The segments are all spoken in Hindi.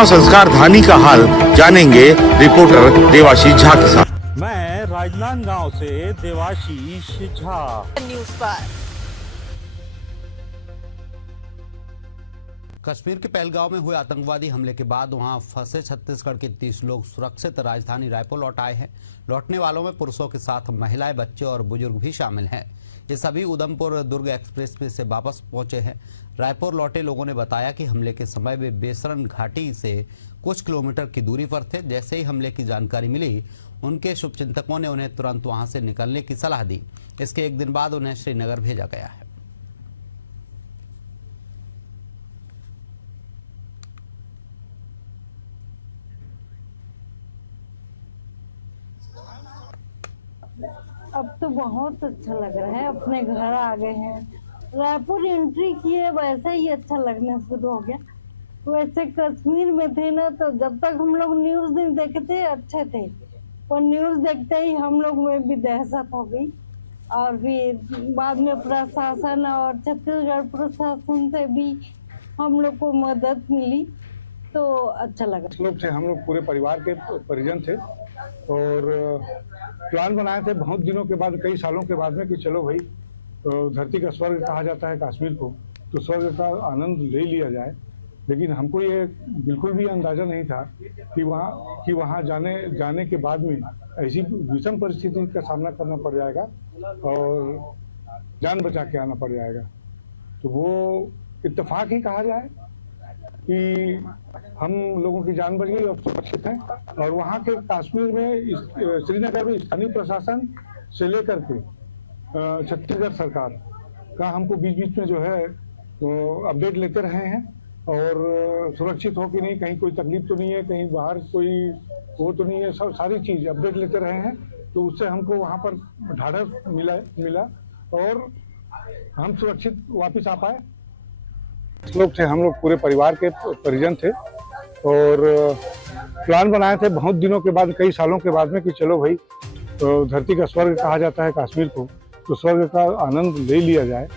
प्रतिमा संस्कार धानी का हाल जानेंगे रिपोर्टर देवाशीष झा के साथ। मैं राजनांदगांव से देवाशीष झा, न्यूज़ पर। कश्मीर के पहलगांव में हुए आतंकवादी हमले के बाद वहां फंसे छत्तीसगढ़ के 30 लोग सुरक्षित राजधानी रायपुर लौट आए हैं। लौटने वालों में पुरुषों के साथ महिलाएं, बच्चे और बुजुर्ग भी शामिल हैं। ये सभी उधमपुर दुर्ग एक्सप्रेस वे से वापस पहुंचे हैं। रायपुर लौटे लोगों ने बताया कि हमले के समय वे बेसरन घाटी से कुछ किलोमीटर की दूरी पर थे। जैसे ही हमले की जानकारी मिली, उनके शुभचिंतकों ने उन्हें तुरंत वहां से निकलने की सलाह दी। इसके एक दिन बाद उन्हें श्रीनगर भेजा गया है। अब तो बहुत अच्छा लग रहा है, अपने घर आ गए हैं। रायपुर एंट्री किए वैसे ही अच्छा लगना शुरू हो गया। वैसे कश्मीर में थे ना, तो जब तक हम लोग न्यूज नहीं देखते अच्छे थे, पर न्यूज देखते ही हम लोग में भी दहशत हो गई। और फिर बाद में प्रशासन और छत्तीसगढ़ प्रशासन से भी हम लोग को मदद मिली, तो अच्छा लगा। लोग थे, हम लोग पूरे परिवार के परिजन थे और प्लान बनाए थे बहुत दिनों के बाद, कई सालों के बाद में कि चलो भाई, तो धरती का स्वर्ग कहा जाता है कश्मीर को, तो स्वर्ग का आनंद ले लिया जाए। लेकिन हमको ये बिल्कुल भी अंदाजा नहीं था कि वहाँ जाने के बाद में ऐसी विषम परिस्थिति का सामना करना पड़ जाएगा और जान बचा के आना पड़ जाएगा। तो वो इत्तेफाक ही कहा जाए कि हम लोगों की जान बच गई और सुरक्षित हैं। और वहाँ के कश्मीर में, श्रीनगर में स्थानीय प्रशासन से लेकर के छत्तीसगढ़ सरकार का हमको बीच बीच में जो है वो अपडेट लेते रहे हैं और सुरक्षित हो कि नहीं, कहीं कोई तकलीफ तो नहीं है, कहीं बाहर कोई वो तो नहीं है, सब सारी चीज़ अपडेट लेते रहे हैं। तो उससे हमको वहाँ पर ढाढ़स मिला और हम सुरक्षित वापस आ पाए। लोग थे, हम लोग पूरे परिवार के परिजन थे और प्लान बनाए थे बहुत दिनों के बाद, कई सालों के बाद में कि चलो भाई, तो धरती का स्वर्ग कहा जाता है कश्मीर को, तो स्वर्ग का आनंद ले लिया जाए।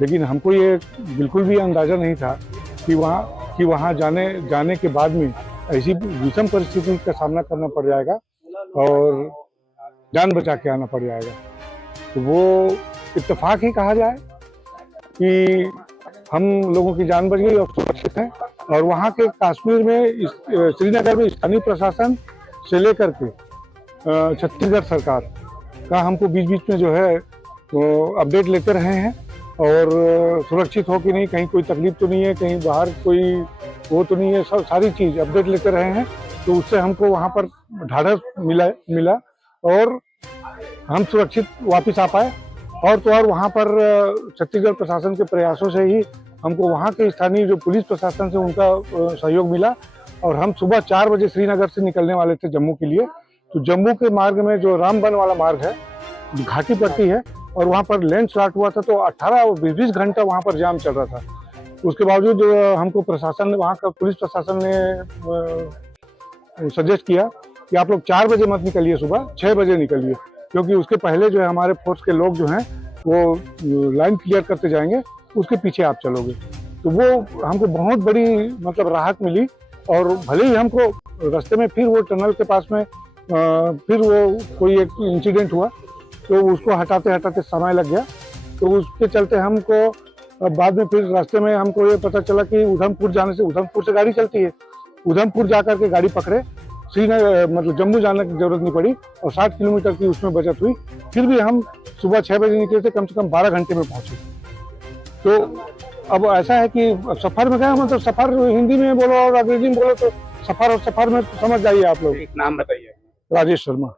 लेकिन हमको ये बिल्कुल भी अंदाजा नहीं था कि वहाँ जाने के बाद में ऐसी विषम परिस्थिति का सामना करना पड़ जाएगा और जान बचा के आना पड़ जाएगा। तो वो इत्तेफाक ही कहा जाए कि हम लोगों की जान बच गई और सुरक्षित हैं। और वहाँ के कश्मीर में, श्रीनगर में स्थानीय प्रशासन से लेकर के छत्तीसगढ़ सरकार का हमको बीच बीच में जो है वो अपडेट लेते रहे हैं और सुरक्षित हो कि नहीं, कहीं कोई तकलीफ तो नहीं है, कहीं बाहर कोई वो तो नहीं है, सब सारी चीज़ अपडेट लेते रहे हैं। तो उससे हमको वहाँ पर ढाढ़स मिला और हम सुरक्षित वापस आ पाए। और तो और वहाँ पर छत्तीसगढ़ प्रशासन के प्रयासों से ही हमको वहाँ के स्थानीय जो पुलिस प्रशासन से उनका सहयोग मिला। और हम सुबह 4 बजे श्रीनगर से निकलने वाले थे जम्मू के लिए। तो जम्मू के मार्ग में जो रामबन वाला मार्ग है, घाटी पड़ती है और वहाँ पर लैंड स्टार्ट हुआ था, तो 18 और 20 घंटा वहाँ पर जाम चल रहा था। उसके बावजूद हमको प्रशासन ने, वहाँ का पुलिस प्रशासन ने सजेस्ट किया कि आप लोग 4 बजे मत निकलिए, सुबह 6 बजे निकलिए, क्योंकि उसके पहले जो है हमारे फोर्स के लोग जो हैं वो लाइन क्लियर करते जाएंगे, उसके पीछे आप चलोगे। तो वो हमको बहुत बड़ी मतलब राहत मिली। और भले ही हमको रास्ते में फिर वो टनल के पास में फिर वो कोई एक इंसिडेंट हुआ, तो उसको हटाते समय लग गया। तो उसके चलते हमको बाद में फिर रास्ते में हमको ये पता चला कि उधमपुर जाने से, उधमपुर से गाड़ी चलती है, उधमपुर जाकर के गाड़ी पकड़े, श्रीनगर मतलब जम्मू जाने की जरूरत नहीं पड़ी और 60 किलोमीटर की उसमें बचत हुई। फिर भी हम सुबह 6 बजे निकले थे, कम से कम 12 घंटे में पहुंचे। तो अब ऐसा है कि सफर में गए, मतलब सफर हिंदी में बोलो और अंग्रेजी में बोलो, तो सफर और सफर में समझ जाइए आप लोग। एक नाम बताइए। राजेश शर्मा।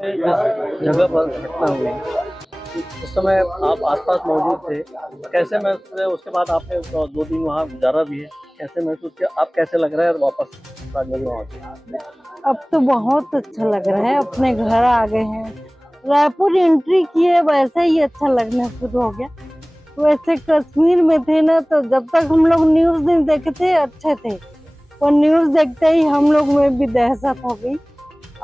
जगह पर घटना हुई, उस समय आप आसपास मौजूद थे, कैसे महसूस है? उसके बाद आपने 2 दिन वहाँ गुजारा भी है, कैसे महसूस किया? आप कैसे लग रहा है वापस राजनांदगांव? अब तो बहुत अच्छा लग रहा है, अपने घर आ गए हैं। रायपुर एंट्री किए वैसे ही अच्छा लगना शुरू हो गया। वैसे कश्मीर में थे ना, तो जब तक हम लोग न्यूज नहीं देखते अच्छे थे, पर न्यूज देखते ही हम लोग में भी दहशत हो गई।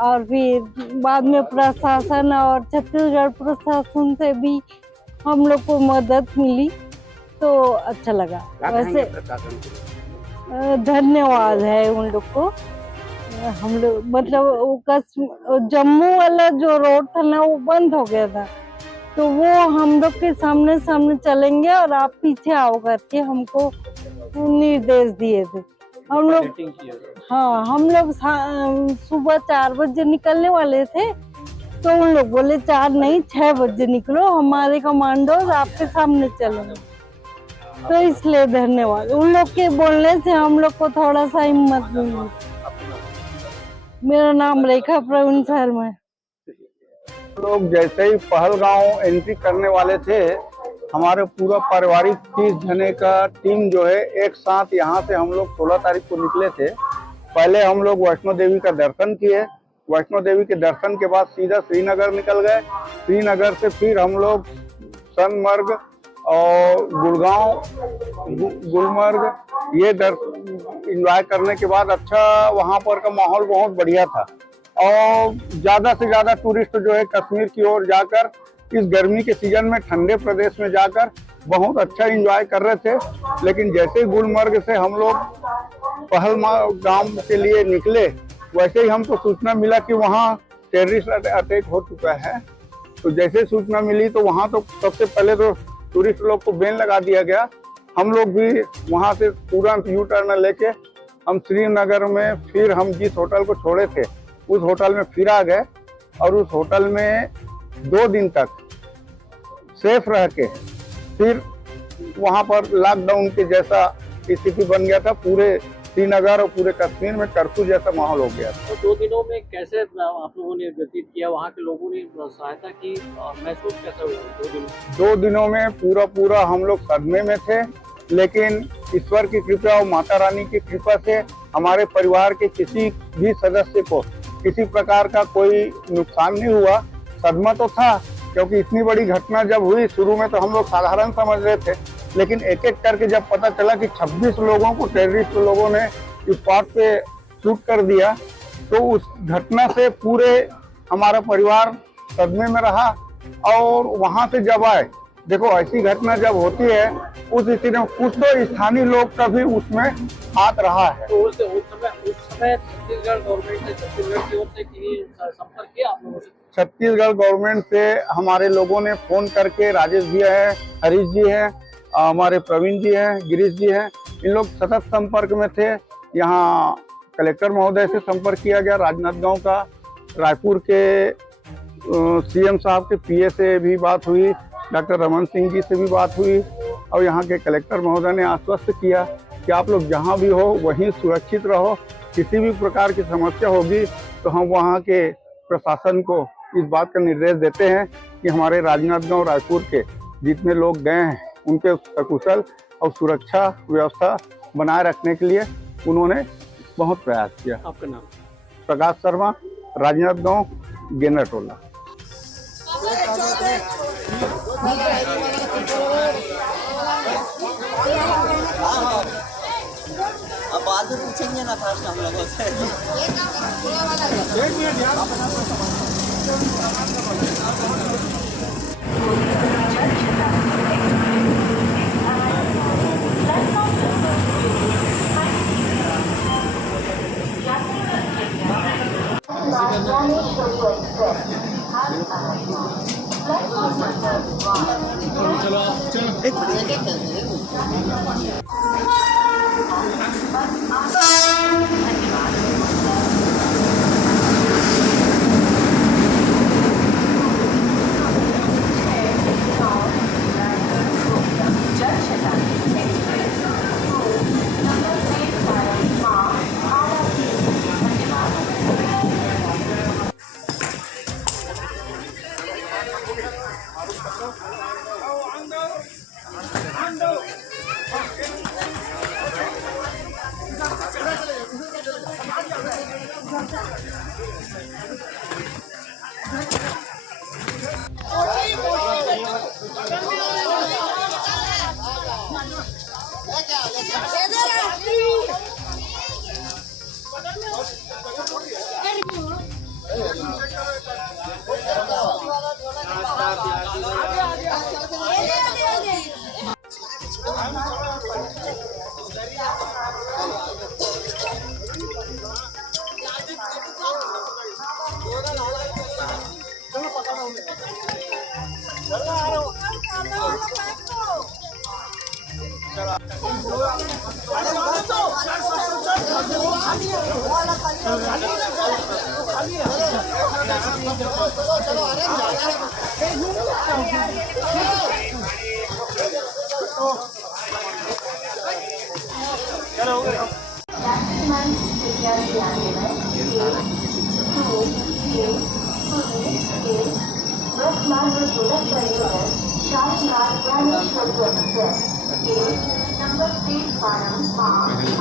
और फिर बाद में प्रशासन और छत्तीसगढ़ प्रशासन से भी हम लोग को मदद मिली, तो अच्छा लगा। वैसे धन्यवाद है उन लोग को। हम लोग मतलब जम्मू वाला जो रोड था ना वो बंद हो गया था, तो वो हम लोग के सामने सामने चलेंगे और आप पीछे आओ करके हमको निर्देश दिए थे। हम लोग मीटिंग की है। हाँ, हम लोग सुबह 4 बजे निकलने वाले थे, तो उन लोग बोले 4 नहीं 6 बजे निकलो, हमारे कमांडोज आपके सामने चलेंगे। तो इसलिए धन्यवाद, उन लोग के बोलने से हम लोग को थोड़ा सा हिम्मत मिली। मेरा नाम रेखा प्रवीण शर्मा है। लोग जैसे ही पहलगांव एंट्री करने वाले थे, हमारे पूरा पारिवारिक 30 जने का टीम जो है एक साथ यहाँ से हम लोग 16 तारीख को निकले थे। पहले हम लोग वैष्णो देवी का दर्शन किए, वैष्णो देवी के दर्शन के बाद सीधा श्रीनगर निकल गए। श्रीनगर से फिर हम लोग सोनमर्ग और गुलमर्ग ये एंजॉय करने के बाद अच्छा वहाँ पर का माहौल बहुत बढ़िया था। और ज्यादा से ज्यादा टूरिस्ट जो है कश्मीर की ओर जाकर इस गर्मी के सीजन में ठंडे प्रदेश में जाकर बहुत अच्छा एंजॉय कर रहे थे। लेकिन जैसे ही गुलमर्ग से हम लोग पहलगाम के लिए निकले, वैसे ही हमको सूचना मिला कि वहाँ टेररिस्ट अटैक हो चुका है। तो जैसे सूचना मिली तो वहाँ तो सबसे पहले तो टूरिस्ट लोग को बैन लगा दिया गया। हम लोग भी वहाँ से तुरंत यू टर्न लेके हम श्रीनगर में फिर हम जिस होटल को छोड़े थे उस होटल में फिर आ गए और उस होटल में 2 दिन तक सेफ रह के फिर वहाँ पर लॉकडाउन के जैसा स्थिति बन गया था। पूरे श्रीनगर और पूरे कश्मीर में कर्फ्यू जैसा माहौल हो गया था। तो 2 दिनों में कैसे आप लोगों ने व्यतीत किया, वहाँ के लोगों ने सहायता की, महसूस कैसा हुआ 2 दिनों में? पूरा हम लोग सदमे में थे, लेकिन ईश्वर की कृपा और माता रानी की कृपा से हमारे परिवार के किसी भी सदस्य को किसी प्रकार का कोई नुकसान नहीं हुआ। सदमा तो था, क्योंकि इतनी बड़ी घटना जब हुई शुरू में तो हम लोग साधारण समझ रहे थे, लेकिन एक एक करके जब पता चला कि 26 लोगों को टेररिस्ट लोगों ने स्पॉट पे शूट कर दिया, तो उस घटना से पूरे हमारा परिवार सदमे में रहा। और वहां से जब आए, देखो ऐसी घटना जब होती है उस स्थिति में कुछ तो स्थानीय लोग का भी उसमें हाथ रहा है। तो उस समय छत्तीसगढ़ गवर्नमेंट ने छत्तीसगढ़ की ओर से संपर्क किया आप लोगों से? छत्तीसगढ़ गवर्नमेंट से हमारे लोगों ने फोन करके, राजेश जी है, हरीश जी है, हमारे प्रवीण जी हैं, गिरीश जी हैं, इन लोग सतत संपर्क में थे। यहाँ कलेक्टर महोदय से संपर्क किया गया, राजनांदगांव का, रायपुर के सीएम साहब के पीए से भी बात हुई, डॉक्टर रमन सिंह जी से भी बात हुई, और यहाँ के कलेक्टर महोदय ने आश्वस्त किया कि आप लोग जहाँ भी हो वहीं सुरक्षित रहो। किसी भी प्रकार की समस्या होगी तो हम वहाँ के प्रशासन को इस बात का निर्देश देते हैं कि हमारे राजनांदगांव, रायपुर के जितने लोग गए हैं उनके सकुशल और सुरक्षा व्यवस्था बनाए रखने के लिए उन्होंने बहुत प्रयास किया। आपका नाम? प्रकाश शर्मा, राजनांदगांव, गेनर टोला। अब बाद में पूछेंगे ना फर्स्ट हम लोगों से। Number 3 Farm Farm